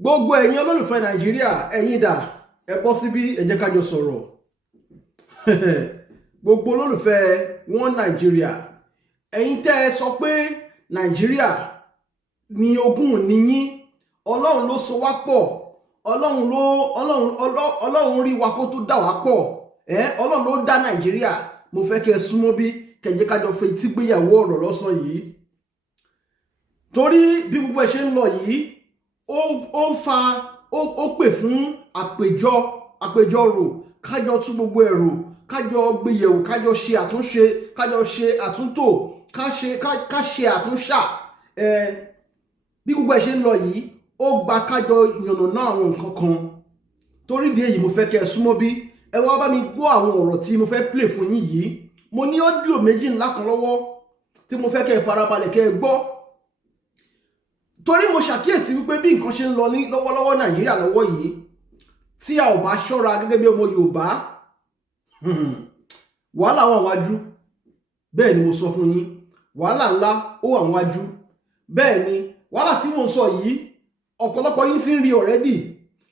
Gbogbo ẹ̀yin olólùfẹ́ Nàìjíríà, ẹ̀yin dà, ẹ bọ́ síbí, ẹ jẹ́ ká jọ sọ̀rọ̀. Gbogbo olólùfẹ́ wọn Nàìjíríà, ẹ̀yin tẹ́ ẹ sọ pé Nàìjíríà ni ogún ní yín, Ọlọ́run ló so wá pọ̀, Ọlọ́run rí wa kó tó dá wá pọ̀, Ọlọ́run ló dá Nàìjíríà. Mo fẹ́ kẹ́ ẹ súnmọ́ bí, kẹ́ jẹ́ ká jọ fetí gbéyàwó ọ̀rọ̀ lọ́sàn yìí. Torí bí gbogbo ẹ̀ ṣe ń lọ yìí, ó pè fún àpéjọrò, kájọ tún gbogbo ẹ̀rọ, kájọ gbéyẹ̀wò, kájọ ṣe àtúnṣe, kájọ ṣe àtúntò, ká ṣe àtúnṣà. Bí gbogbo ẹ̀ ṣe ń lọ yìí, ó gba kájọ yànnàná àwọn nǹkan kan. Torí ìdí èyí mo fẹ́ kẹ́ ẹ súnmọ́ bí, ẹ wá bá mi gbọ́ àwọn ọ̀rọ̀ tí mo fẹ́ play fún yín yìí. Mo ní ọ́díò méjì ńlá kan lọ́wọ́ tí mo fẹ́ kẹ́ ẹ farabalẹ̀ kẹ́ ẹ gbọ́. Torí mo ṣàkíyèsí wípé bí nǹkan ṣe ń lọ ní lọ́wọ́lọ́wọ́ Nàìjíríà lọ́wọ́ yìí, tí a ò bá ṣọ́ra gẹ́gẹ́ bí ọmọ Yorùbá, wàhálà wà wájú. Bẹ́ẹ̀ ni mo sọ fún yín, wàhálà ńlá ó wà wájú. Bẹ́ẹ̀ ni wàhálà tí mo ń sọ yìí, ọ̀pọ̀lọpọ̀ yín ti ń rí already,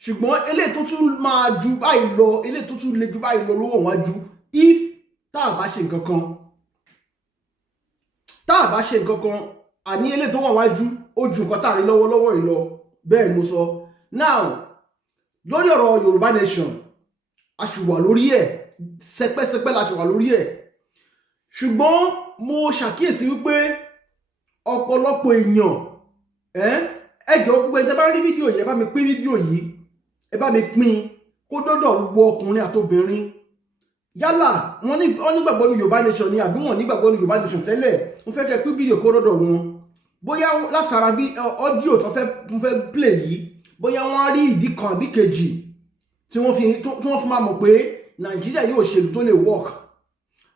ṣùgbọ́n eléyìí tó tún máa ju báyìí lọ, eléyìí tó tún le ju báyìí lọ ló wà wájú if tá a bá ṣe nǹkan kan. Tá a bá ṣe nǹkan kan, àní eléyìí tó wà wájú ó ju nǹkan tá a rí lọ́wọ́lọ́wọ́ yìí lọ. Bẹ́ẹ̀ ni mo sọ. Now, lórí ọ̀rọ̀ Yorùbá nation, a ṣì wà lórí ẹ̀, sẹpẹ́sẹpẹ́ la ṣì wà lórí ẹ̀. Ṣùgbọ́n mo ṣàkíyèsí wípé ọ̀pọ̀lọpọ̀ èèyàn, ẹ jọ̀ọ́ gbogbo ẹ tẹ́ bá rí fídíò yìí, ẹ bá mi pín fídíò yìí, ẹ bá mi pín kó dọ́dọ̀ gbogbo ọkùnrin àtobìnrin. Yálà wọ́n nígbàgbọ́ ní Yorùbá nation ni àbí wọ́n nígbàgbọ́ ní Yorùbá nation tẹ́lẹ̀, mo fẹ́ kẹ́ pín fídíò kó dọ́dọ̀ wọn. Bóyá látara bí ọ́díò tó fẹ́ play yìí, bóyá wọ́n á rí ìdí kan àbí kejì tí wọ́n fi máa mọ̀ pé Nàìjíríà yóò ṣe tó lè work.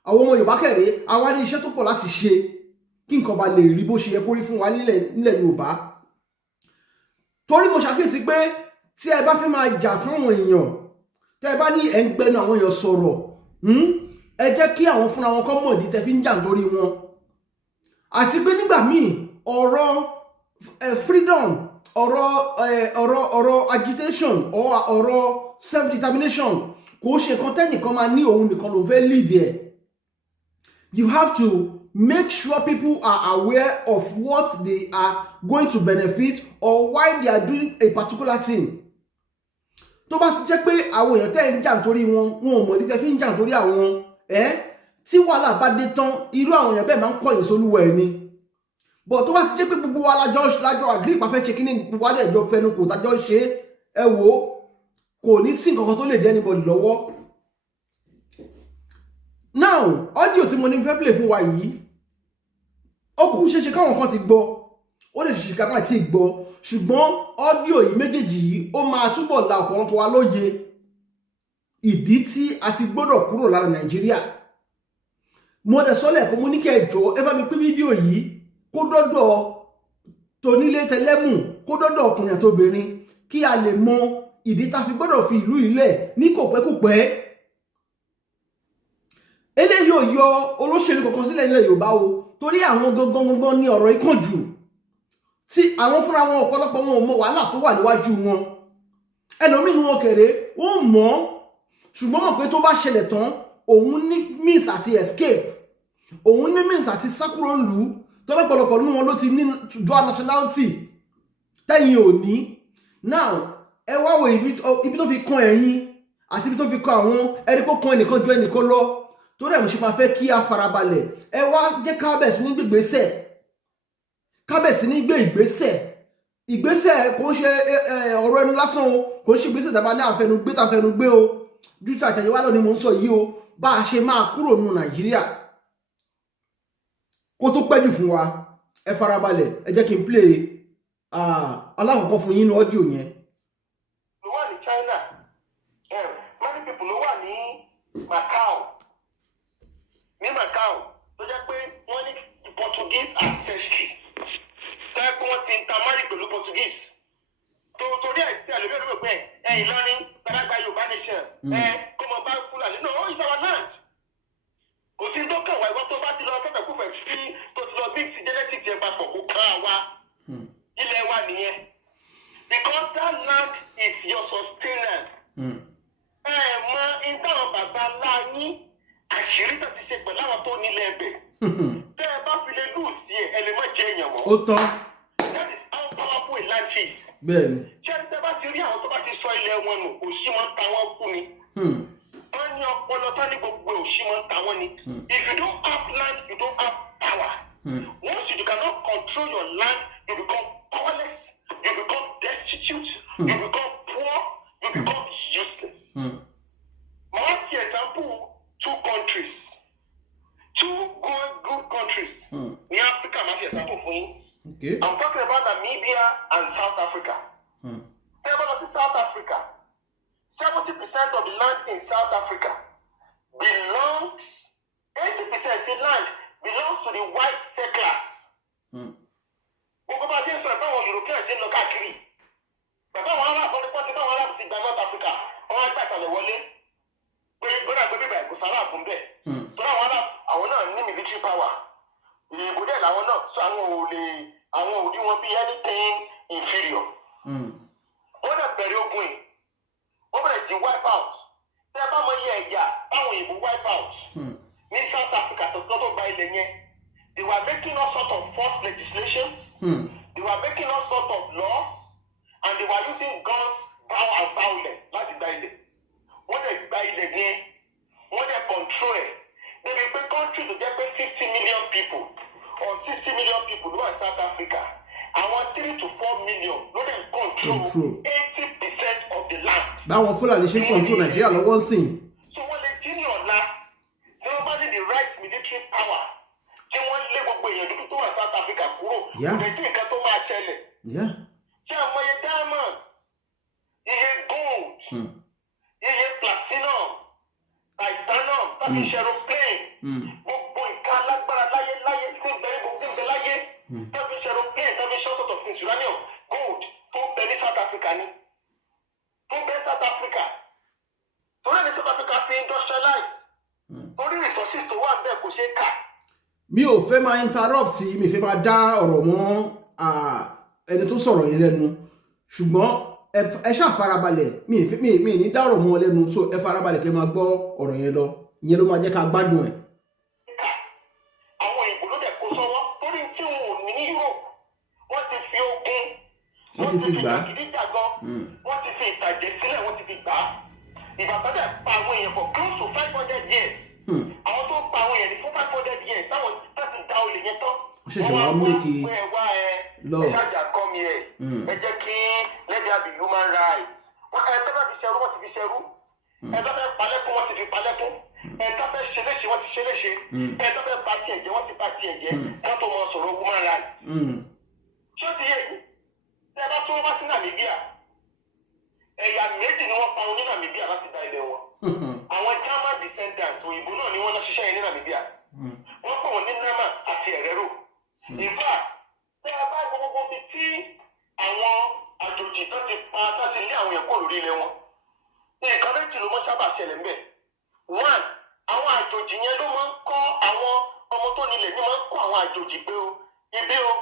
Àwọn ọmọ Yorùbá kẹ̀rẹ́, àwa ní iṣẹ́ tó pọ̀ láti ṣe kí nǹkan bá lè rí bó ṣe yẹ kó rí fún wa nílẹ̀ Yorùbá. Torí mo ṣàkíyèsí pé tí ẹ bá fẹ́ máa jà fún àwọn èèyàn, tẹ́ ẹ bá ní ẹ̀ ń gbẹnu àwọn èèyàn sọ̀rọ̀, ẹ jẹ́ kí àwọn fúnra wọn kọ́ mọ̀ ìdí tẹ́ fi ń jà nítorí wọn. Àti pé nígbà míì ọ̀rọ̀ freedom, ọ̀rọ̀ agitation, ọ̀rọ̀ self-determination kò ṣe nǹkan tẹ́nìkan máa ní òun nìkan ló fẹ́ lead ẹ̀. You have to make sure people are aware of what they are going to benefit or why they are doing a particular thing. Tó bá ti jẹ́ pé àwọn èèyàn tẹ́ ń jà nítorí wọn ò mọ̀ ní tẹ́ fi ń jà nítorí àwọn tí wàhálà bá dé tán, irú àwọn èèyàn bẹ́ẹ̀ máa ń kọ̀yìn sólúwa ẹ̀ ni. But tó bá ti jẹ́ pé gbogbo wa lájọ agree pa fẹ́ ṣe kíní, gbogbo wa dẹ̀ jọ fẹnu kò tájọ́ ṣe, ẹ wò ó, kò ní sí nǹkan kan tó lè dé anybody lọ́wọ́. Now, audio tí mo ní fẹ́ play fún wa yìí, ó kúkú ṣeéṣe káwọn kan ti gbọ́, ó lè ṣe kápá tí gbọ́, ṣùgbọ́n audio yìí méjèèjì yìí ó máa túbọ̀ la ọ̀pọ̀lọpọ̀ wa lóye ìdí tí a fi gbọ́dọ̀ kúrò lára Nàìjíríà. Mo dẹ̀ sọ́lẹ̀ kó mo ní kẹ́ ẹ jọ̀ọ́, ẹ bá mi pín fídíò yìí kó dọ́dọ̀ tonílé tẹlẹ́mù, kó dọ́dọ̀ ọkùnrin àtobìnrin, kí a lè mọ ìdí tá fi gbọ́dọ̀ fi ìlú ilẹ̀ ní kòpẹ́kòpẹ́. Eléyìí ò yọ olóṣèlú kankan sílẹ̀ nílẹ̀ Yorùbá o, torí àwọn gangan ní ọ̀rọ̀ ikán jù, tí àwọn fúnra wọn ọ̀pọ̀lọpọ̀ wọn ò mọ wàhálà tó wà níwájú wọn. Ẹlòmíì wọn kéré, ó mọ̀, ṣùgbọ́n mọ̀ pé tó bá ṣẹlẹ̀ tán, òun ní means àti escape, òun ní means àti sákúrò ńlú. Tọ́lọ́pọ̀lọpọ̀ nínú wọn ló ti ní dual nationality tẹ́yìn ò ní. Now, ẹ wá wo ibi tó fi kan ẹ̀yin àti ibi tó fi kan àwọn, ẹni kó kan ẹnìkan ju ẹnìkan lọ. Torí ẹ̀mí ṣe máa fẹ́ kí a farabalẹ̀, ẹ wá jẹ́ kábẹ̀sí ní gbégbésẹ̀, kábẹ̀sí ní gbé ìgbésẹ̀ kò ṣe ọ̀rọ̀ ẹnu lásán o, kò ṣe ìgbésẹ̀ tàbá ní àfẹnugbé o, ju tí àtẹ̀yìnwá lọ ni mò ń sọ yìí o, bá a ṣe máa kúrò nínú Nàìjíríà kó tó pẹ́jù fún wa. Ẹ farabalẹ̀, ẹ jẹ́ kí n play alákọ̀ọ́kọ́ fún yín ní ọ́díò yẹn. Ló wà ní China, many people ló wà ní Macau, tó jẹ́ pé wọ́n ní Portuguese ancestry, tó jẹ́ pé wọ́n ti intermarry pẹ̀lú Portuguese. Torí àìsí àlùbí ọdún pé Ìlọrin gbàdágbà Yorùbá nation, kó mọ bá Fúlàní, no, it's our land. Kò sí tó kàn wá, ìwọ́n tó bá ti lọ fẹ́fẹ́ kúfẹ̀ sí tó ti lọ mix genetics yẹn papọ̀ kó kàn wá. Ilẹ̀ wa nìyẹn. Because that land is your sustenance. Mọ ìtàn bàbá ńlá yín àṣírí tó ti ṣe pẹ̀lú àwọn tó nílẹ̀ ẹ̀bẹ̀. Tẹ́ ẹ bá fi lè lù sí ẹ lè má jẹ èèyàn mọ́. Ó tán. That is how powerful a land is. Bẹ́ẹ̀ni. Ṣé tẹ́ bá ti rí àwọn tó bá ti sọ ilẹ̀ wọn nù òṣì máa ń ta wọ́n kú ni. Wọ́n ní ọpọlọ tó ní gbogbo òṣì máa ń ta wọ́n ni. If you don't have land, you don't have power. Once you cannot control your land, you become powerless, you become destitute, you become poor, you become useless. Mark the example, two countries, two good countries. In Africa, mark the example for you. Okay. I'm talking about Namibia and South Africa. South Africa, 70% of the land in South Africa belongs, 80% of land belongs to the white settlers. Gbogbo bá dé sọ ẹ̀ báwọn European ṣe ń lọ káàkiri. Bàbá àwọn aráàlú ní pọ́ńtì báwọn aráàlú ti gba North Africa, wọ́n á gbà ìsàlẹ̀ wọlé. Pé gbọ́dọ̀ gbé bíbá ẹ̀kọ́ sára àfún bẹ́ẹ̀. Tọ́lá àwọn náà ní military power. Ìyìnbó dẹ̀ làwọn náà sọ àwọn ò rí wọn bí anything inferior. Wọ́n dẹ̀ bẹ̀rẹ̀ ogun yìí. Wọ́n bẹ̀rẹ̀ sí wipe out. Tẹ́ ẹ bá mọ iye ẹ̀yà báwọn òyìnbó wipe out. Ní South Africa tó gba ilẹ̀ yẹn. They were making all sorts of false legislations. They were making all sorts of laws. And they were using guns, power and violence láti gba ilẹ̀. Wọ́n dẹ̀ gba ilẹ̀ yẹn. Wọ́n dẹ̀ control ẹ̀. They be a country to get 50 million people or 60 million people ló wà ní South Africa. Àwọn 3 to 4 million ló dẹ̀ control 80% of the land. Báwọn Fúlàní ṣe ń control Nàìjíríà lọ́wọ́ ń sìn. So wọ́n lè jí ní ọ̀la tí wọ́n bá ní the right military power tí wọ́n lé gbogbo èèyàn dúdú tó wà South Africa kúrò. Kò lè sí nǹkan tó máa ṣẹlẹ̀. Ṣé àmọye diamonds, iye gold, iye platinum, titanium, tàbí aeroplane, gbogbo nǹkan alágbára láyé tí ń bẹ gbogbo ń bẹ láyé, tàbí aeroplane, tàbí all sorts of things, uranium, gold, tó ń bẹ ní South Africa ni. Tó ń bẹ South Africa. Torí ẹni South Africa fi industrialize. Torí resources tó wà bẹ́ẹ̀ kò ṣeé kà. Mi ò fẹ́ máa interrupt, mi fẹ́ máa dá ọ̀rọ̀ mọ́ ẹni tó sọ̀rọ̀ yẹn lẹ́nu, ṣùgbọ́n ẹ ṣáà farabalẹ̀, mi ní dá ọ̀rọ̀ mọ́ lẹ́nu, so ẹ farabalẹ̀ kẹ́ máa gbọ́ ọ̀rọ̀ yẹn lọ, ìyẹn ló máa jẹ́ ká gbádùn ẹ̀. Àwọn ìbò ló dẹ̀ kó sọ́wọ́ torí tí wọn ò ní ní Europe, wọ́n ti fi ogun, wọ́n ti fi gbà á, wọ́n ti fi ìtàjẹ̀ sílẹ̀, wọ́n ti fi gbà á. Ìbàdàn dẹ̀ pa àwọn èèyàn for close to 500 years. Àwọn tó pa àwọn èèyàn ní fún 500 years táwọn láti dá olè yẹn tán. Ṣẹ̀ṣẹ̀ wá mékì lọ. Ẹ ṣáàjà kọ́ mi ẹ̀. Ẹ jẹ́ kí let there be human rights. Ẹ tó bá fi ṣerú, wọ́n ti fi ṣerú. Ẹ tó fẹ́ palẹ́kún, wọ́n ti fi palẹ́kún. Ẹ tó fẹ́ ṣe léṣe, wọ́n ti ṣe léṣe. Ẹ tó fẹ́ ba tiẹ̀ jẹ́, wọ́n ti ba tiẹ̀ jẹ́. Wọ́n tó mọ sọ̀rọ̀ human rights. Ṣé ó ti yé yìí? Ṣé ẹ bá tó wá sí Nàmíbíà? Ẹ̀yà méjì ni wọ́n pa ní Nàmíbíà láti dá ilẹ̀ wọn. Àwọn German descendants òyìnbó náà ni wọ́n lọ ṣiṣẹ́ yẹn ní Nàmíbíà. Wọ́n pè wọ́n ní Nama àti Ẹ̀rẹ́rò. In fact, tẹ́ ẹ bá gbogbo bíi tí àwọn àjòjì tó ti lé àwọn èèyàn kúrò lórí ilẹ̀ wọn. Nǹkan méjì ló mọ́ sábà ṣẹlẹ̀ ńbẹ̀. One, àwọn àjòjì yẹn ló máa ń kọ́ àwọn ọmọ tó nílẹ̀ ní máa ń kọ́ àwọn àjòjì pé o, ibi o,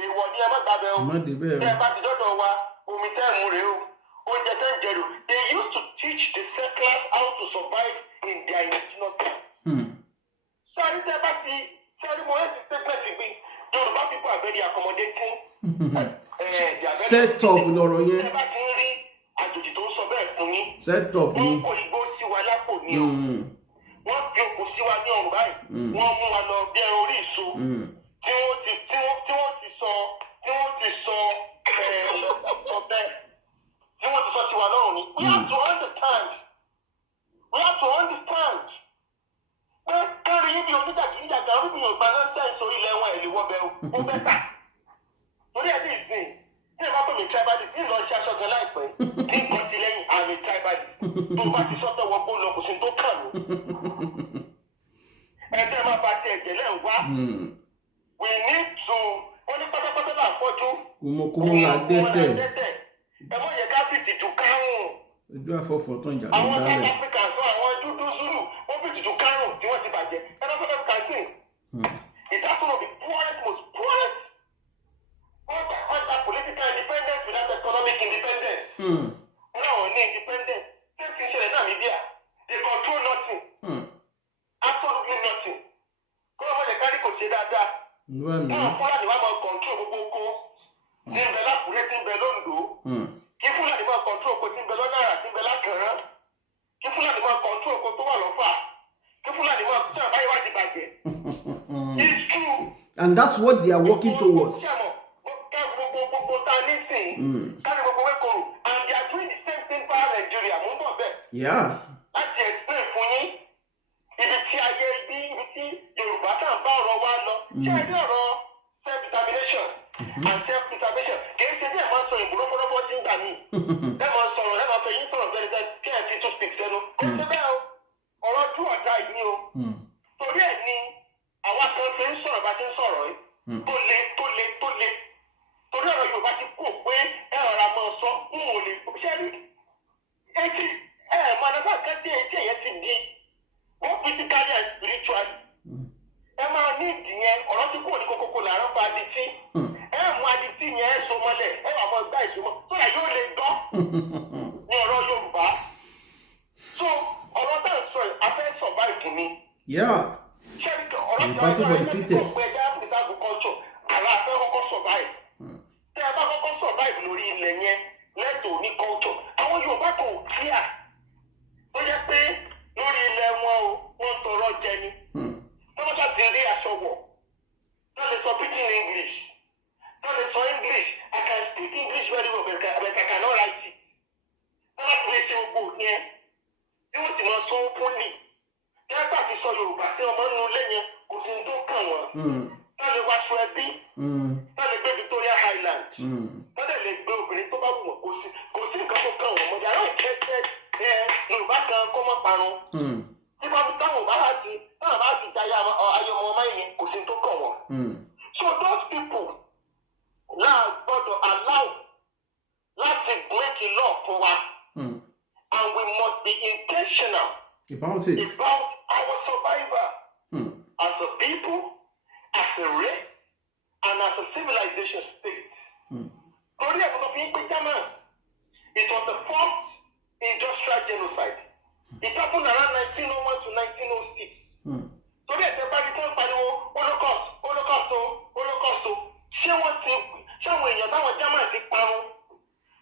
èèwọ̀ ni ẹ má gbàbẹ̀ o. Tẹ́ ẹ bá ti dọ́dọ̀ wa, omi tẹ́ ẹ̀ mú rèé o. Oúnjẹ tẹ́ ń jẹrù. They used to teach the settlers how to survive in their indigenous land. Sáré tẹ́ bá ti sáré mo ẹ́ ti statement gbé. Yorùbá people are very accommodating. Set up lọ́rọ̀ yẹn. Tẹ́ bá ti ń rí àjòjì tó ń sọ bẹ́ẹ̀ fún yín. Set up ni. Wọ́n kó igbó sí wa lápò ní o. Wọ́n fi òkú sí wa ní ọrùn báyìí. Wọ́n mú wa lọ bí ẹran orí ìṣó. Tí wọ́n ti sọ ọbẹ̀. Tí wọ́n ti sọ sí wa lọ́rùn ni. We have to understand. Pé kárí yín bí onídàgídàgà orí mi ò gba nọ́ọ̀sẹ̀nsì orí ilẹ̀ wọn ẹ̀ lè wọ́ bẹ́ẹ̀ ó bẹ́ẹ̀ torí ẹ̀ ní ìsìn tí ẹ bá pè mí tribalist ní lọ ṣe aṣọ gan láìpẹ́ ní nǹkan sí lẹ́yìn àmì tribalist tó bá ti sọ́tọ̀ wọ bó lọ kò sí tó kàn mí. Ẹgbẹ́ máa bá tiẹ̀ jẹ́ lẹ́yìn wá. We need to wọ́n ní pátápátá náà fọ́jú. Kùmọ̀kùmọ̀ là dẹ́tẹ̀. Ẹ mọ̀ yẹ ká fìtì jù kárùn-ún. Ojú àfọ̀fọ̀ tán ìjà ló àwọn dálẹ̀. South Africans sọ àwọn dúdú Zulu wọ́n fìtì jù kárùn-ún tí wọ́n ti bàjẹ́. Ẹ lọ sọ́dọ̀ kàṣí. It has to be poorest, most poorest Under political independence without economic independence. No, independence. Same thing in Namibia. They control nothing. Absolutely nothing. Come on, the carry could say that. No, Fulani want control Boko. Timbela Kure, Timbelondo. If Fulani want control Timbelona, Timbela Kara. If Fulani want control Kotoalofa. If Fulani want to buy what the bag. It's true. And that's what they are working towards. And they are doing the same thing for Nigeria. Yeah. That's the explain for you. If it's Yoruba can self-determination and self-preservation. Can you say that man so in Burobo Singani? That man so, that man paying sort of very can't to speak. Or two or die new. So, yeah, àwọn akẹ́kọ̀ọ́ ń sọ̀rọ̀ bá ti ń sọ̀rọ̀ yìí tó le torí ọ̀rọ̀ Yorùbá ti kó pé ẹ ọ̀rọ̀ àmọ́ sọ ń wò lè ṣe rí etí mọ̀nàfà kan tí etí ẹ̀yẹ ti di both physically and spiritually ẹ máa ní ìdíyẹn ọ̀rọ̀ tí kò ní kókókó làárọ̀ pa adití ẹ mú adití yẹn ẹ so mọ́lẹ̀ ẹ wà mọ́ gbá ìṣòmọ́ tó yà yóò lè dán ní ọ̀rọ̀ Yorùbá so ọ̀rọ̀ tá à ń sọ afẹ́ survive ni. The battle for the fittest. I can speak English very well, but I cannot write it. Nígbà tí sọ Yorùbá sí ọmọ inú ilé yẹn kò sí ní tó kàn wọ́n. Wọ́n lè wá aṣọ ẹbí. Wọ́n lè gbé Victoria Highland. Wọ́n lè gbé obìnrin tó bá wù wọ́n kò sí nǹkan tó kàn wọ́n. Mo yàrá ìkẹ́kẹ́ Yorùbá kan kọ́ mọ́ parun. Tí wọ́n fi táwọn bá ti jayé ayé ọmọ ọmọ yìí kò sí ní tó kàn wọ́n. So those people now gbọ́dọ̀ allow láti break the law fún wa. And we must be intentional about it. About our survival as a people, as a race, and as a civilization state. Korea was being Germans. It was the first industrial genocide. It happened around 1901 to 1906. Korea the Holocaust. When you're now Germans,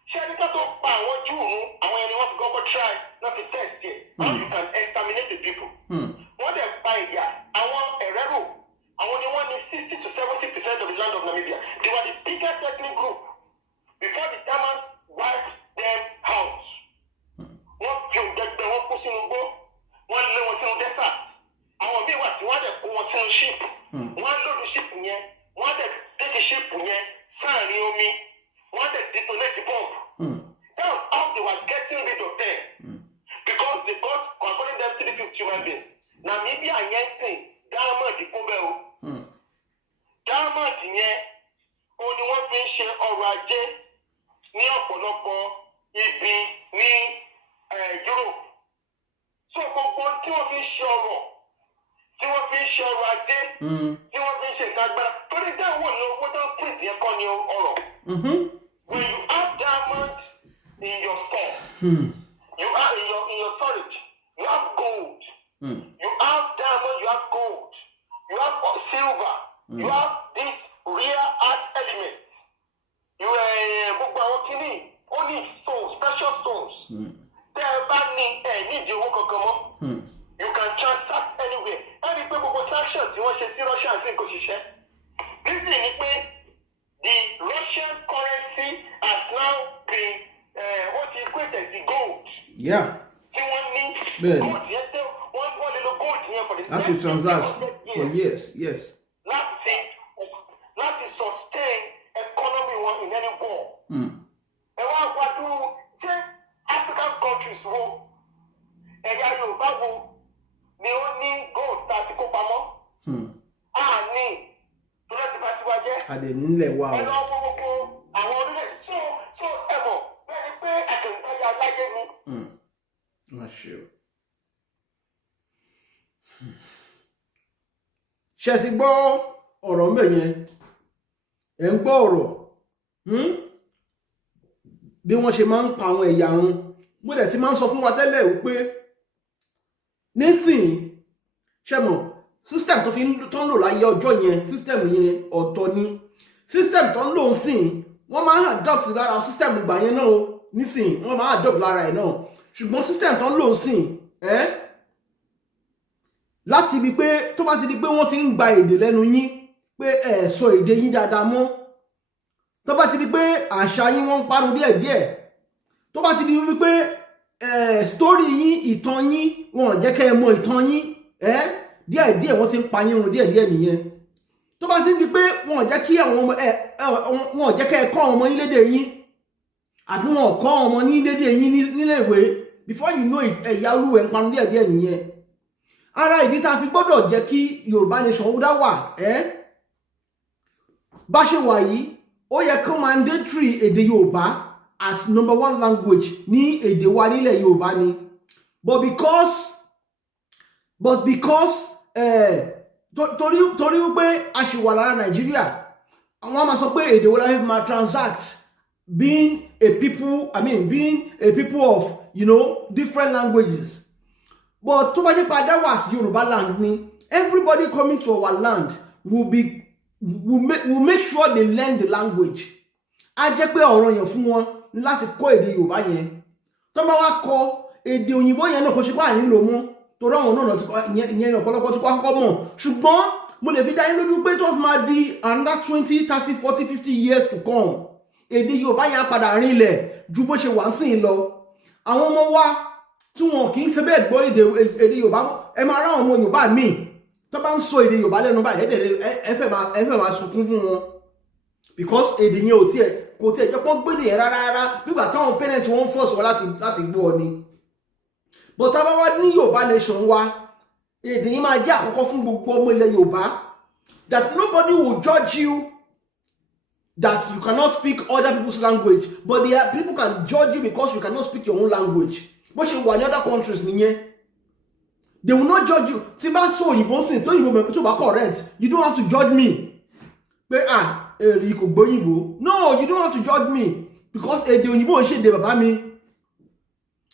ṣé ẹni tó pa àwọn Júù àwọn ẹni wọ́n fi kọ́kọ́ try not to test yẹ how you can exterminate the people. Wọ́n dẹ̀ pa ìyà àwọn Herero àwọn ni wọ́n ní 60 to 70% of the land of Namibia. They were the biggest ethnic group before the Germans wiped them out. Wọ́n fi òǹdẹ̀gbẹ̀ wọn kó sínú igbó wọ́n lé wọn sínú desert. Àwọn míì wà tí wọ́n dẹ̀ kó wọn sínú ship. Wọ́n lórí ship yẹn wọ́n dẹ̀ take ship yẹn sáàrin omi. Wọ́n dẹ̀ detonate the bomb. That was how they were getting rid of them. Because they got converting them to the 50 human beings. Namibia yẹn sìn diamond kún bẹ́ẹ̀ o. Diamond yẹn òun ni wọ́n fi ń ṣe ọrọ̀ ajé ní ọ̀pọ̀lọpọ̀ ibi ní Europe. So gbogbo tí wọ́n fi ń ṣe ọrọ̀ tí wọ́n fi ń ṣe ọrọ̀ ajé tí wọ́n fi ń ṣe ìdágbára torí dáhùn ní owó tó ń print yẹn kọ́ ni ọrọ̀. When you have diamond in your store, you have in your storage, you have gold. You have diamond, you have gold. You have silver. You have this rare earth element. You gbogbo àwọn kìíní only stones, precious stones. Tẹ́ ẹ bá ní nídìí owó kankan mọ́. You can transact anywhere. Ẹni pé gbogbo sanctions tí wọ́n ṣe sí Russia sí kò ṣiṣẹ́. Reason ni pé the Russian currency has now been what is equated to gold. Yeah. See one means gold. Yes, one little gold here for the have to transact for years. Yes. That is sustain economy one in any war. And what do African countries wo? Ẹ̀yà Yorùbá wo ni ó ní gold tá a ti kó pamọ́? Ní. Adé nílẹ̀ wa o. Ẹnu ọmọ gbogbo àwọn orílẹ̀ so ẹ̀mọ̀ bẹ́ẹ̀ ni pé àtẹ̀gbẹ́yà láyé ni. Má ṣe o. Ṣé ti gbọ́ ọ̀rọ̀ mbẹ̀ yẹn? Ẹ̀ ń gbọ́ ọ̀rọ̀ bí wọ́n ṣe máa ń pa àwọn ẹ̀yà wọn. Mo dẹ̀ ti máa ń sọ fún wa tẹ́lẹ̀ wípé nísìnyí ṣẹ́mọ̀ system tó ń lò láyé ọjọ́ yẹn system yẹn ọ̀tọ̀ ni system tó ń lò ń sìn wọ́n máa ń adopt lára system ìgbà yẹn náà nísìnyí wọ́n máa ń adopt lára ẹ̀ náà ṣùgbọ́n system tó ń lò ń sìn láti ibi pé tó bá ti di pé wọ́n ti ń gba èdè lẹ́nu yín pé ẹ sọ èdè yín dáadáa mọ́, tó bá ti di pé àṣà yín wọ́n ń parun díẹ̀díẹ̀, tó bá ti di wípé story yín ìtàn yín wọn ò jẹ́ kẹ́ ẹ mọ ìtàn yín díẹ̀díẹ̀ wọ́n ti ń pa yín run díẹ̀díẹ̀ nìyẹn. Tó bá ti di pé wọn ò jẹ́ kí àwọn ọmọ wọn ò jẹ́ kẹ́ ẹ kọ́ ọmọ yín lédè yín àbí wọn ò kọ́ ọmọ ní lédè yín nílé ìwé, before you know it ẹ̀yà olúwẹ̀ ń parun díẹ̀díẹ̀ nìyẹn. Ara ìdí tá a fi gbọ́dọ̀ jẹ́ kí Yorùbá nation dá wà bá ṣe wà yìí ó yẹ kó mandatory èdè Yorùbá as number 1 language ní èdè wa nílẹ̀ Yorùbá ni, but because torí wípé a ṣì wà lára Nàìjíríà àwọn máa sọ pé èdè wo la fẹ́ máa transact being a people of different languages. But tó bá jẹ́ pé adá wà sí Yorùbá land ni, everybody coming to our land will make sure they learn the language. Á jẹ́ pé ọ̀rọ̀ yẹn fún wọn láti kọ́ èdè Yorùbá yẹn. Tó bá wá kọ́ èdè òyìnbó yẹn náà kò ṣe pé à nílò mọ́ torí àwọn náà ìyẹn ọ̀pọ̀lọpọ̀ tó kọ́kọ́ mọ̀, ṣùgbọ́n mo lè fi dá yín lójú pé tó fi máa di another 20, 30, 40, 50 years to come èdè Yorùbá yẹn á padà rinlẹ̀ ju bó ṣe wà ń sìn lọ. Àwọn ọmọ wa tí wọn kì í ṣe bẹ́ẹ̀ gbọ́ èdè Yorùbá ẹ máa rá ọmọ Yorùbá míì tó bá ń sọ èdè Yorùbá lẹ́nu báyìí ẹ fẹ́ máa sunkún fún wọn because èdè yẹn kò tiẹ̀ jẹ́ pọ́n gbédè yẹn rárá nígbà táwọn parents wọn ń force wọn láti gbọ́ ọ ni. But tá a bá wá ní Yorùbá nation wa èdè yìí máa jẹ́ àkọ́kọ́ fún gbogbo ọmọ ilẹ̀ Yorùbá, that nobody will judge you that you cannot speak other people's language, but people can judge you because you cannot speak your own language. Bó ṣe wà ní other countries nìyẹn, they will not judge you. Tí bá sọ òyìnbó sìn tí òyìnbó mẹ́rin tó bá correct, you don't have to judge me pé èrì kò gbóyìnbó. No, you don't have to judge me because èdè òyìnbó ń ṣèdè bàbá mi,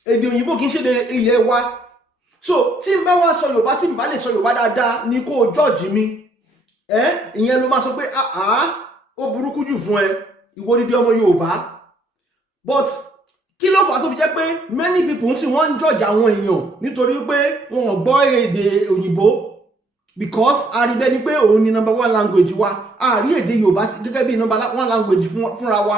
èdè òyìnbó kì í ṣèdè ilé wa. So tí n bá wá sọ Yorùbá tí n bá lè sọ Yorùbá dáadáa ni kó judge mi ìyẹn ló máa sọ pé ó burúkú jù fún ẹ ìwọ dídí ọmọ Yorùbá. But kí ló fà tó fi jẹ́ pé many people ń sì wọ́n ń judge àwọn èèyàn nítorí pé wọn ò gbọ́ èdè òyìnbó, because àríbẹ́ ni pé òun ni number 1 language wa, àrí èdè Yorùbá gẹ́gẹ́ bí number 1 language fúnra wa.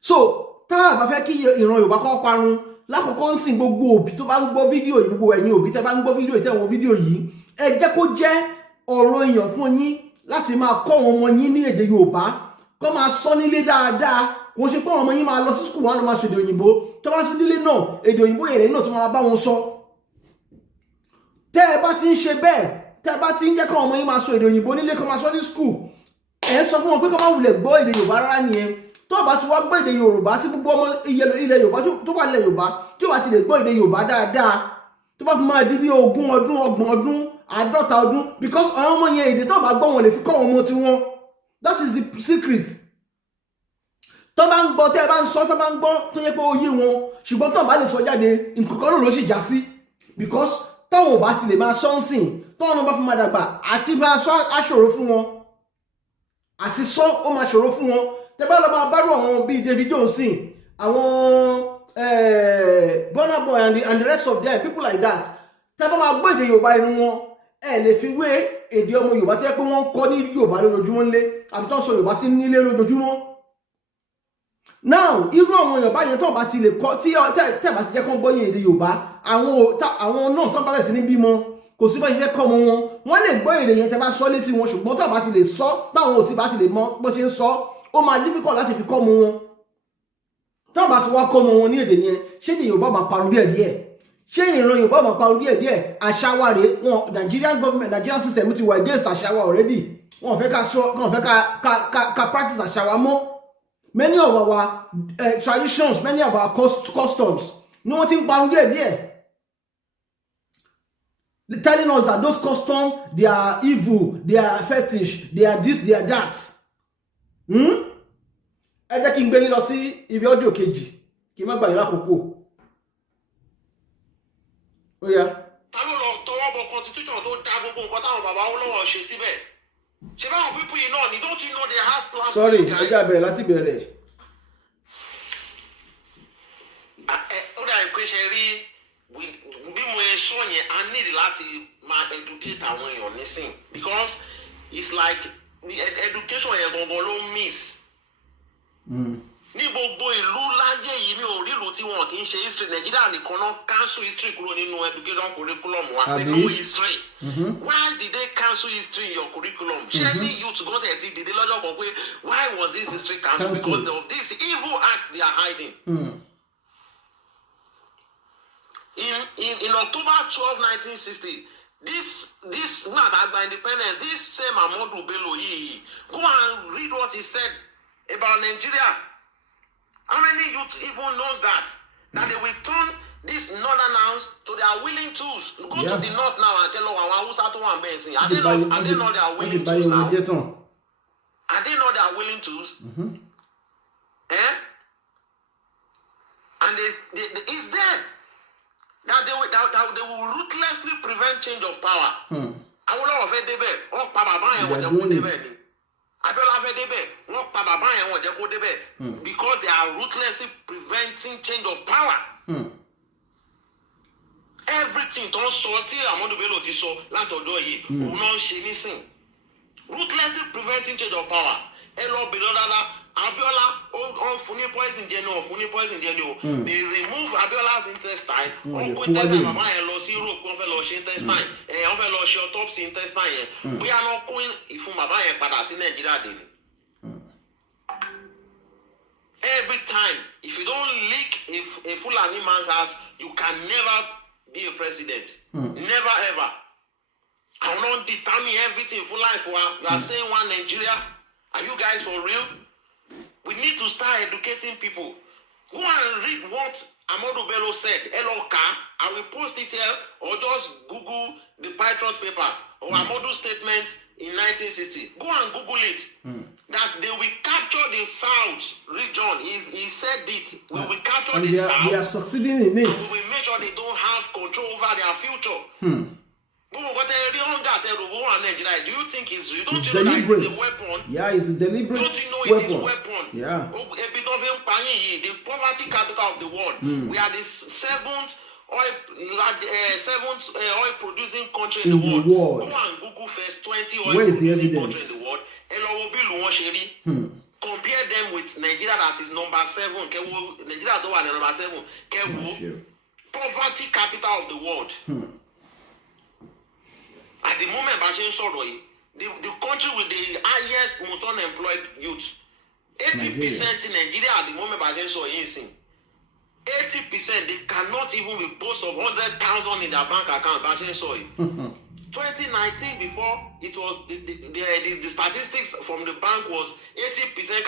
So tá a bá fẹ́ kí ìran Yorùbá kọ́ parun, lákòókò ń sìn gbogbo òbí tó bá ń gbọ́ fídíò yìí, gbogbo ẹ̀yin òbí tẹ́ bá ń gbọ́ fídíò yìí tẹ́ wọ́n fídíò yìí, ẹ jẹ́ kó jẹ́ ọ̀rọ̀ èèyàn fún yín láti máa kọ́ wọn ọmọ yín ní èdè Yorùbá, kó máa sọ nílé dáadáa. Wọ́n ṣe pé ọmọ yín máa lọ sí skul wọn lọ máa sọ èdè òyìnbó, tó bá tún délé náà èdè òyìnbó yẹn náà tó máa bá wọn sọ. Tẹ́ ẹ bá ti ń ṣe bẹ́ẹ̀, tẹ́ ẹ bá ti ń jẹ́ kó ọmọ yín máa sọ èdè òyìnbó nílé kó máa sọ ní skul, ẹ sọ fún wọn pé kó má wulẹ̀ gbọ́ èdè Yorùbá rárá nìyẹn. Tó bá ti wá gbọ́ èdè Yorùbá tí gbogbo ọmọ ilẹ̀ Yorùbá tó wà nílẹ̀ Yorùbá tí ó bá ti lè gbọ́ èdè Yorùbá dáadáa, tó bá fi máa di bí 20 ọdún 30 ọdún 50 ọdún, because àwọn ọmọ yẹn èdè tó bá gbọ́ wọn lè fi kọ́ wọn ọmọ tiwọn. That is the secret. Tó bá ń gbọ́ tẹ́ ẹ bá ń sọ tó bá ń gbọ́ tó yẹ pé ó yé wọn, ṣùgbọ́n tó bá lè sọ jáde nǹkan kan náà ló sì já sí, because táwọn ò bá ti lè máa sọ ń sìn táwọn náà bá fi máa dàgbà àti bá sọ àṣòro fún wọn, àti sọ ó máa ṣòro fún wọn. Tẹ́ bá lọ máa bá rú àwọn bíi Davido ń sìn, àwọn Burna Boy and the rest of them, people like that, tẹ́ bá máa gbọ́ èdè Yorùbá inú wọn, ẹ lè fi wé èdè ọmọ Yorùbá tó yẹ pé wọ́n ń kọ́ ní Yorùbá lójoojúmọ́ nílé àbí tó ń sọ Yorùbá sí nílé lójoojúmọ́. Now irú àwọn èèyàn báyẹn tó bá ti lè kọ́ tí tẹ́ bá ti jẹ́ kó gbọ́ èdè Yorùbá, àwọn náà tó bá bẹ̀rẹ̀ sí ní bímọ kò sí bá ṣe fẹ́ kọ́ ọmọ wọn, wọ́n lè gbọ́ èdè yẹn tẹ́ bá sọ létí wọn, ṣùgbọ́n tó bá ti lè sọ táwọn ò sì bá ti lè mọ bó ṣe ń sọ, ó máa difficult láti fi kọ́ ọmọ wọn. Tó bá ti wá kọ́ ọmọ wọn ní èdè yẹn, ṣé èdè Yorùbá máa parun díẹ̀díẹ̀? Ṣé ìran Yorùbá máa parun díẹ̀díẹ̀? Àṣà wa rèé, wọn Nigerian government, Nigerian system ti wà against àṣà wa already. Wọn fẹ́ ká practice àṣà wa mọ́. Many of our traditions, many of our customs, ni wọ́n ti ń parun díẹ̀díẹ̀. Telling us that those customs, they are evil, they are fetish, they are this, they are that. ẹ jẹ́ kí n gbé yín lọ sí ibi ọdún kejì kí n má gbà yín lákòókò ó yá. ta ló lọ tọwọ́ bọ constitution tó dá gbogbo nǹkan táwọn bàbá Awólọ́wọ̀ ṣe síbẹ̀ ṣe báwọn pípọ̀ yìí náà ni don't you know they have plans. sorry ẹ jẹ́ á bẹ̀rẹ̀ láti bẹ̀rẹ̀. ó dà pé ṣe rí bí mo ṣe sọ yẹn a need láti máa educate àwọn èèyàn nísìn because it's like education yẹn gangan ló miss. Ní gbogbo ìlú láyé yìí mi ò rí ìlú tí wọn kì í ṣe history Nàìjíríà nìkan náà cancel history kúrò nínú education curriculum wa pé no history. Why did they cancel history in your curriculum? Ṣé ní youth go there ti dìde lọ́jọ́ kan pé why was this history cancelled? Because of this evil act they are hiding. In October 12, 1960, this not Agba independence, this same Ahmadu Bello Yii, go and read what he said about Nigeria. How many youth even knows that they will turn these northerners to their willing tools? Go to the north now and tell them Hausa to one Benson. Are they not their willing tools now? Are they not their willing tools? And it's there that they will ruthlessly prevent change of power. Awolowo fẹ́ débẹ̀, wọ́n pa bàbá yẹn wọ́n jẹ́ kó débẹ̀ ni. Abiola fẹ́ débẹ̀, wọ́n pa bàbá yẹn wọ́n jẹ́ kó débẹ̀. Because they are ruthlessly preventing change of power. Everything tó ń sọ tí Ahmadu Bello ti sọ látọ̀dọ̀ yìí, òun náà ń ṣe nísìn. Ruthlessly preventing change of power. Ẹ lọ bèrè dáadáa. Abiola on funny poison general, they remove Abiola's intestine. On put intestine, mama and lost Europe, on fellow intestine, and on fellow autopsy intestine. We are not going if Maba and Padasin and Giradi. Every time, if you don't lick a full man's ass, you can never be a president. Never ever. I will not determine everything for life. You are saying one Nigeria. Are you guys for real? We need to start educating people. Go and read what Ahmadu Bello said. LOK. I will post it here or just Google the Patriot paper or Ahmadu's statement in 1960. Go and Google it. That they will capture the South region. He said it. We will capture the South. They are succeeding in it. And we will make sure they don't have control over their future. Do you think it's real? Don't you know that it's a weapon? Yeah, it's a deliberate weapon. Don't you know it is a weapon? Yeah. The poverty capital of the world. We are the seventh oil producing country in the world. Go and Google first 20 oil producing countries in the world. Compare them with Nigeria that is number 7. Nigeria is number 7. Poverty capital of the world. At the moment, the country with the highest, most unemployed youth, 80% in Nigeria at the moment, 80%, they cannot even be post of 100,000 in their bank account. 2019, before it was the statistics from the bank was 80%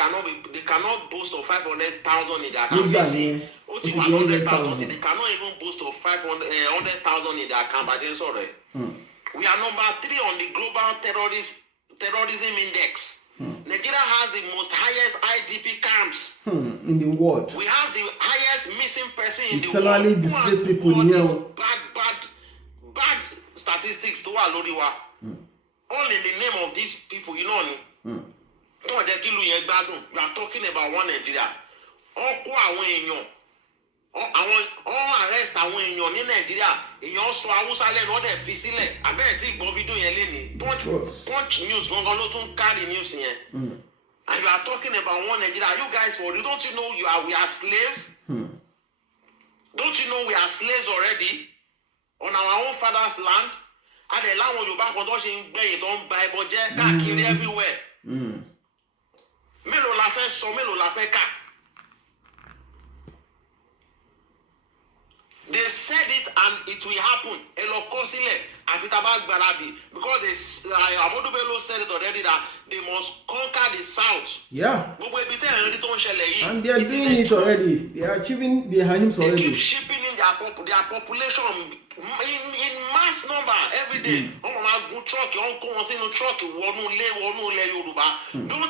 they cannot boast of 500,000 in their account. 100,000, they cannot even boast of 100,000 in their account. We are number 3 on the global terrorism index. Nigeria has the most highest IDP camps in the world. We have the highest missing person in the world. Internally displaced people here. Bad statistics to our Lodiwa. All in the name of these people, you know. You are talking about one Nigeria. All arrest àwọn èèyàn ní Nàìjíríà èèyàn sọ Haúsá lẹ́nu ọdẹ fi sílẹ̀ abẹ́ẹ̀ tí gbọ́ fídíò yẹn léni punch news gangan ló tún carry news yẹn and you are talking about one Nigeria. You guys for real, don't you know we are slaves? Don't you know we are slaves already on our own father's land? Adé láwọn Yorùbá kan tó ṣe ń gbẹ̀yìn tó ń ba ẹbọ jẹ́ káàkiri everywhere. Mélòó la fẹ́ sọ, mélòó la fẹ́ kà? They said it and it will happen. Because Ahmadu Bello said it already that they must conquer the South. Yeah. And they are doing it already. They are achieving their aims already. They keep shipping in their population in mass number every day. Truck, don't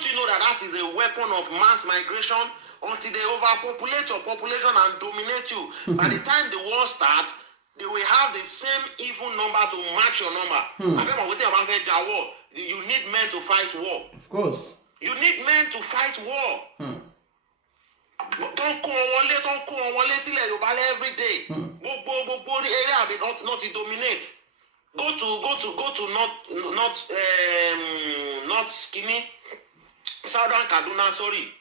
you know that is a weapon of mass migration until they overpopulate your population and dominate you? By the time the war starts, they will have the same even number to match your number. You need men to fight war. Of course. You need men to fight war. Don't call one every day. Not to dominate. Go to not skinny Southern Kaduna, sorry.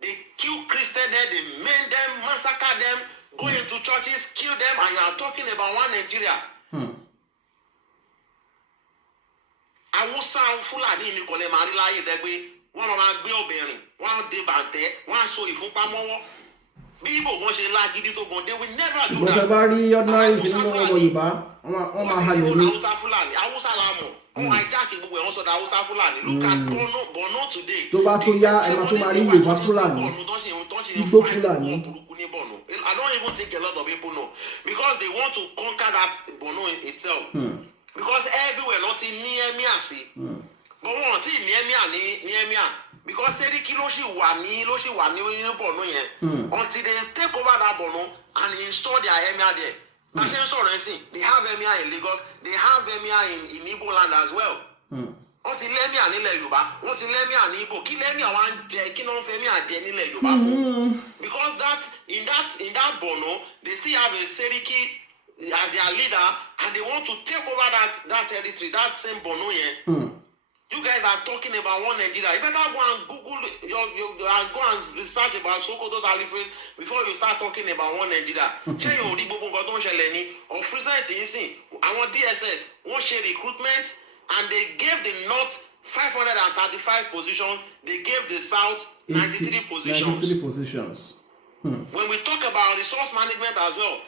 They kill Christians there, they maim them, massacre them, go into churches, kill them, and you are talking about one Nigeria. Awusa Fulani ni kole marila yi degbe wọ́n máa gbé obìnrin wọ́n dé bàǹtẹ́ wọ́n so ìfúnpá mọ́wọ́ bí ibo wọn ṣe lágídí tó gan they will never do that. Ìgbọ́dọ̀ bá rí ordinary ìdílé ọmọ Yorùbá wọ́n máa halẹ̀ ní. Hausa Fulani Hausa la mọ̀ wọ́n hijack gbogbo ẹ̀ wọ́n sọ da Hausa Fulani look at Borno today. Tó bá tó yá ẹ̀ máa tó máa rí Yorùbá Fulani Igbo Fulani. I don't even think a lot of people know because they want to conquer that Borno itself. Because everywhere not in Nehemiah see. But one thing Nehemiah because Seriki lo shi wa ni Borno yẹn until they take over that Borno and install their emir there. They have emir in Lagos, they have emir in Igbo land as well. Until emir nílẹ̀ Yorùbá, until emir ní Igbo, kí emir wá ń jẹ, kí ló ń fẹ́ emir jẹ nílẹ̀ Yorùbá fún. Because in that Borno, they still have a Seriki as their leader, and they want to take over that territory, that same Borno here. You guys are talking about one Nigeria. You better go and Google and go and research about Sokoto's Alifate before you start talking about one Nigeria. Check your of recent I want DSS, one share recruitment, and they gave the North 535 positions, they gave the South 93 positions. When we talk about resource management as well,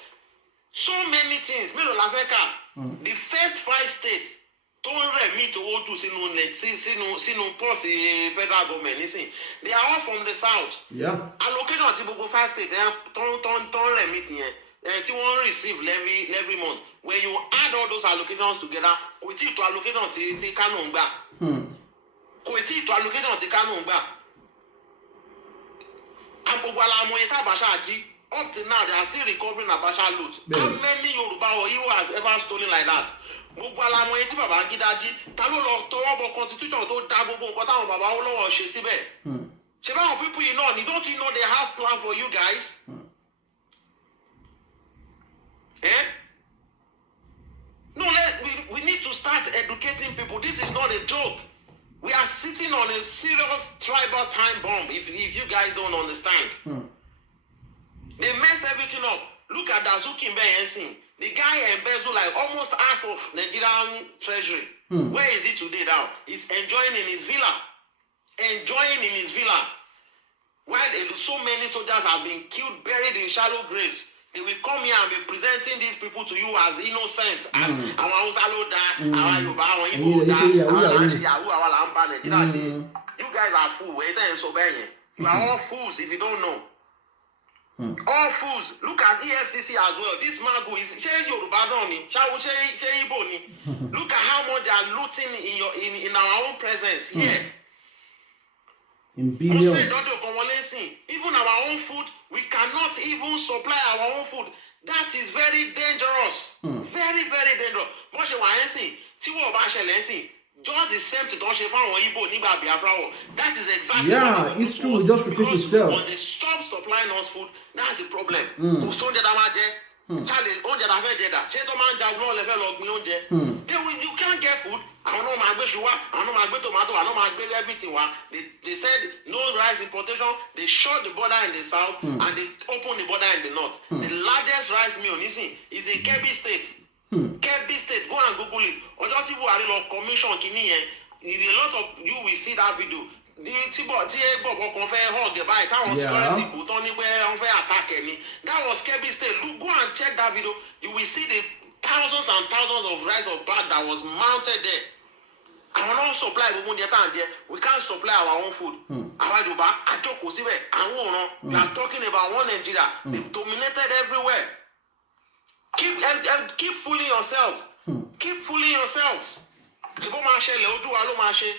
so many things. The first 5 states don't remit to what to sinu federal government. They are all from the south. Yeah. Allocation at 5 states. Don't remit here. And won't receive every month. When you add all those allocations together, we to allocation to Kanumba. To allocation to Kanumba. And Ogwala Moyeta Bashaji. Up till now, they are still recovering Abacha loot. How many Yoruba or Igbo has ever stolen like that? Gbogbo alamọ etí bàbá Gídájí ta ló lọ tọwọ́ bọ constitution tó dá gbogbo nǹkan táwọn bàbá Awólọ́wọ̀ ṣe síbẹ̀. Ṣé báwọn people yìí náà ni don't you know they have plan for you guys? No, we need to start educating people. This is not a joke. We are sitting on a serious tribal time bomb if you guys don't understand. They messed everything up. Look at Dazuki Mbeyensin. The guy embezzled like almost half of Nigerian treasury. Where is he today now? He's enjoying in his villa. While so many soldiers have been killed, buried in shallow graves. They will come here and be presenting these people to you as innocent. As àwọn Hausa ló dá, àwọn Yorùbá, àwọn Igbo dá, àwọn Yahoo, àwọn Lamba, Nigeria. You guys are fools. You are all fools if you don't know. All fools. Look at EFCC as well. This Magu is Yoruba. Look at how much they are looting in our own presence here. In billions. Even our own food, we cannot even supply our own food. That is very dangerous. Very, very dangerous. Just the same to don't that is exactly yeah, it's true. Just repeat yourself. When they stop supplying us food, that's the problem. You can't get food. Everything. They said no rice importation. They shut the border in the south and they open the border in the north. The largest rice mill is in Kebbi State. Kebbi State, go and Google it. Ojoti Buhari lo commission kini yen. A lot of you will see that video. That was Kebbi State. Look, go and check that video. You will see the thousands and thousands of rice of bag that was mounted there. I will not supply we can't supply our own food. We are talking about one Nigeria. They've dominated everywhere. Keep fooling yourselves. Keep fooling yourselves. Ó máa ṣẹlẹ̀, ojú wa ló máa ṣe.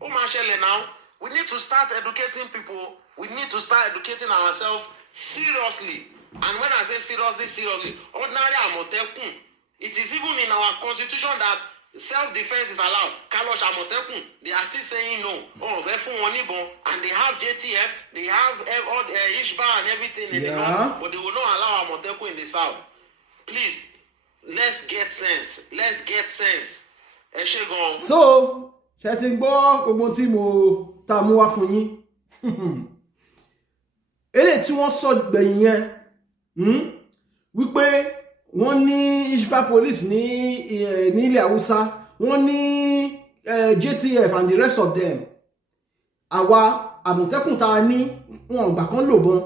Ó máa ṣẹlẹ̀ now. We need to start educating people. We need to start educating ourselves seriously. And when I say seriously, ordinary Àmọ̀tẹ́kùn, it is even in our constitution that self-defense is allowed. Carlos Àmọ̀tẹ́kùn, they are still saying no. Oh, and they have JTF, they have all Ijafara and everything in the north, but they will not allow Àmọ̀tẹ́kùn in the south. Please, let's get sense. Let's get sense. Ẹ ṣé gan. So, ṣé ti gbọ́ gbogbo tí mo ta mú wá fún yín. Eléyìí tí wọ́n sọ gbẹ̀yìn yẹn wípé wọ́n ní Ijafara police ní ilẹ̀ Haúsá, wọ́n ní JTF and the rest of them. Àwa Àmọ̀tẹ́kùn tá a ní wọn gbà kan lòbọn,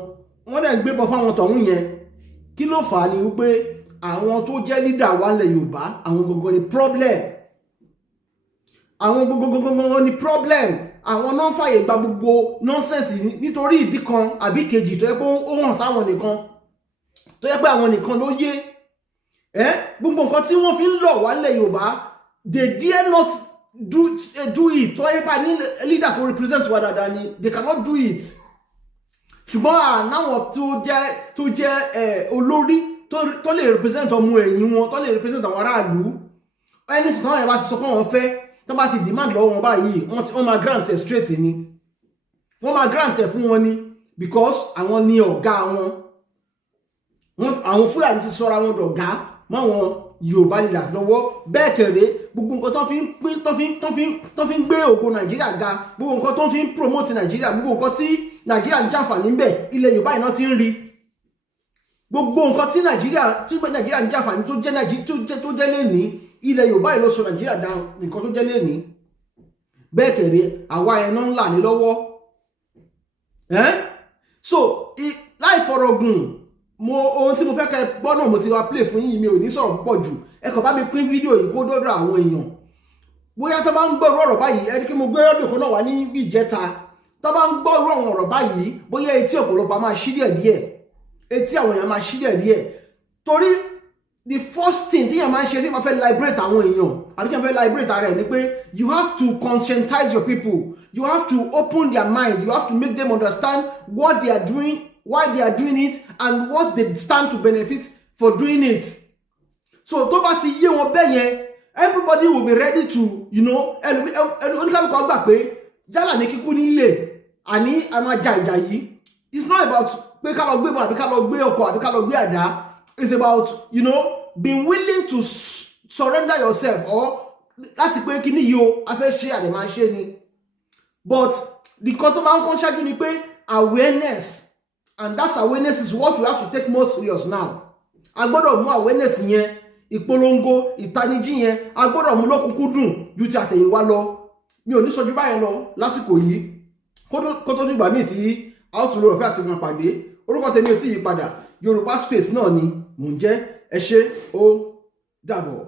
wọ́n dẹ̀ ń gbébọn fáwọn tọ̀hún yẹn. Kí ló fà á ni wípé àwọn tó jẹ́ leader wa ilẹ̀ Yorùbá, àwọn gbogbo ni problem. Àwọn gbogbo ni problem. Àwọn náà fàyè gba gbogbo nonsense nítorí ìdí kan àbí kejì tó yẹ pé ó hàn sáwọn nìkan, tó yẹ pé àwọn nìkan ló yé. Gbogbo nǹkan tí wọ́n fi ń lọ̀ wá ilẹ̀ Yorùbá, they dare not do it. Tó yẹ pé ní leader tó represent wa dáadáa ni, they cannot do it. Ṣùgbọ́n ànáwọn tó jẹ́ olórí tó lè represent ọmọ ẹ̀yìn wọn, tó lè represent àwọn aráàlú, ẹni tí wọ́n yẹn bá ti sọ pé wọ́n fẹ́, tó bá ti demand lọ́wọ́ wọn báyìí, wọ́n máa grant ẹ̀ straight ni. Wọ́n máa grant ẹ̀ fún wọn ni because àwọn ni ọ̀gá wọn. Àwọn Fúlàní ti sọra wọn dọ̀gá máwọn Yorùbá leaders lọ́wọ́. Bẹ́ẹ̀ kẹ̀rẹ́ gbogbo nǹkan tó fi ń gbé ògo Nàìjíríà ga, gbogbo nǹkan tó fi ń promote Nàìjíríà, gbogbo nǹkan tí Nàìjíríà ń jàǹfààní ńbẹ̀, ilẹ̀ Yorùbá iná ti ń rí. Gbogbo nǹkan tí Nàìjíríà ń jàǹfààní tó jẹ́ lẹ́ni, ilẹ̀ Yorùbá yìí ló sọ Nàìjíríà dá nǹkan tó jẹ́ lẹ́ni. Bẹ́ẹ̀ kẹ̀rẹ́ àwa ẹ̀nà ńlá ní lọ́wọ́. So láì fọ̀rọ̀ gùn, ohun tí mo fẹ́ kẹ́ gbọ́ náà mo ti wá play fún yín, mi ò ní sọ̀rọ̀ púpọ̀ jù. Ẹ kàn bá mi pín fídíò yìí kó dọ́dọ̀ àwọn èèyàn. Bóyá tó bá ń gbọ́ ọ̀rọ̀ báyìí, ẹni kí mo gbé ọdún kan náà wá ní ìjẹta, tó bá ń gbọ́ àwọn ọ̀rọ̀ báyìí, bóyá etí ọ̀pọ̀lọpọ̀ máa ṣí díẹ̀díẹ̀, etí àwọn èèyàn máa ṣí díẹ̀díẹ̀. Torí the first thing tí èèyàn máa ń ṣe tí wọ́n fẹ́ liberate àwọn èèyàn àbí tí wọ́n fẹ́ liberate ara ẹ̀ ni pé you have to conscientize your people, you have to open their mind, you have to make them understand what they are doing, why they are doing it, and what they stand to benefit for doing it. So tó bá ti yé wọn bẹ́ẹ̀ yẹn, everybody will be ready to, oníkálùkù gbà pé yálà ní kíkú nílé àní a máa ja ìjà yìí. It's not about pé ká lọ gbé bọ̀ àbí ká lọ gbé ọkọ̀ àbí ká lọ gbé àdá. It's about, being willing to surrender yourself or láti pé kí ni yìí o, a fẹ́ ṣe àdè máa ṣe ni. But the kan tó máa ń kọ́ ṣáájú ni pé awareness, and that awareness is what we have to take more serious now. A gbọ́dọ̀ mú awareness yẹn, ìpolongo, ìtanijí yẹn, a gbọ́dọ̀ mú lọ́kùnkúndùn ju ti àtẹ̀yìnwá lọ. Mi ò ní sọ ju báyẹn lọ lásìkò yìí. Kó tó dìgbà míì tí a ó tún lọ rọ̀fẹ́ àti wọn pàdé. Orúkọ tèmi ò tí yí padà. Yorùbá Space náà ni mò ń jẹ́. Ẹ ṣé, ó dàbọ̀.